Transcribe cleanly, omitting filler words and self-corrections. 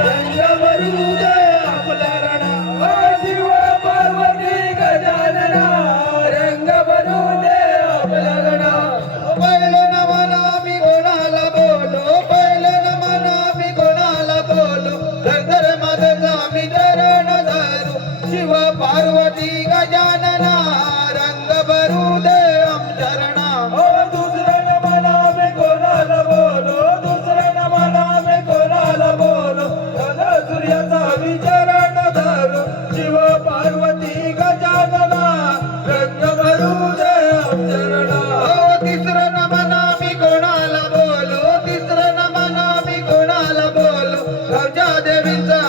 रंग भरू दे आपला रणा, शिव पार्वती गजानना रंग भरू दे आपला रणा. पहिलं न म्हणा मी कोणाला बोलो, पहिलं न म्हणा मी कोणाला बोलो, धर माझा मी चरण धरू, शिव पार्वती गजानना रंग भरू दे आमच्या रणा. दुसरं न म्हणा मी कोणाला बोलो, दुसरं न म्हणा मी कोणाला बोलो, धन सूर्याचा विचरण धरू, शिव पार्वती गजानना रंग भरू दे आमच्या रणा. तिसरं न म्हणा मी कोणाला बोलो, तिसरं न म्हणा मी कोणाला बोलो, राजा देवींचा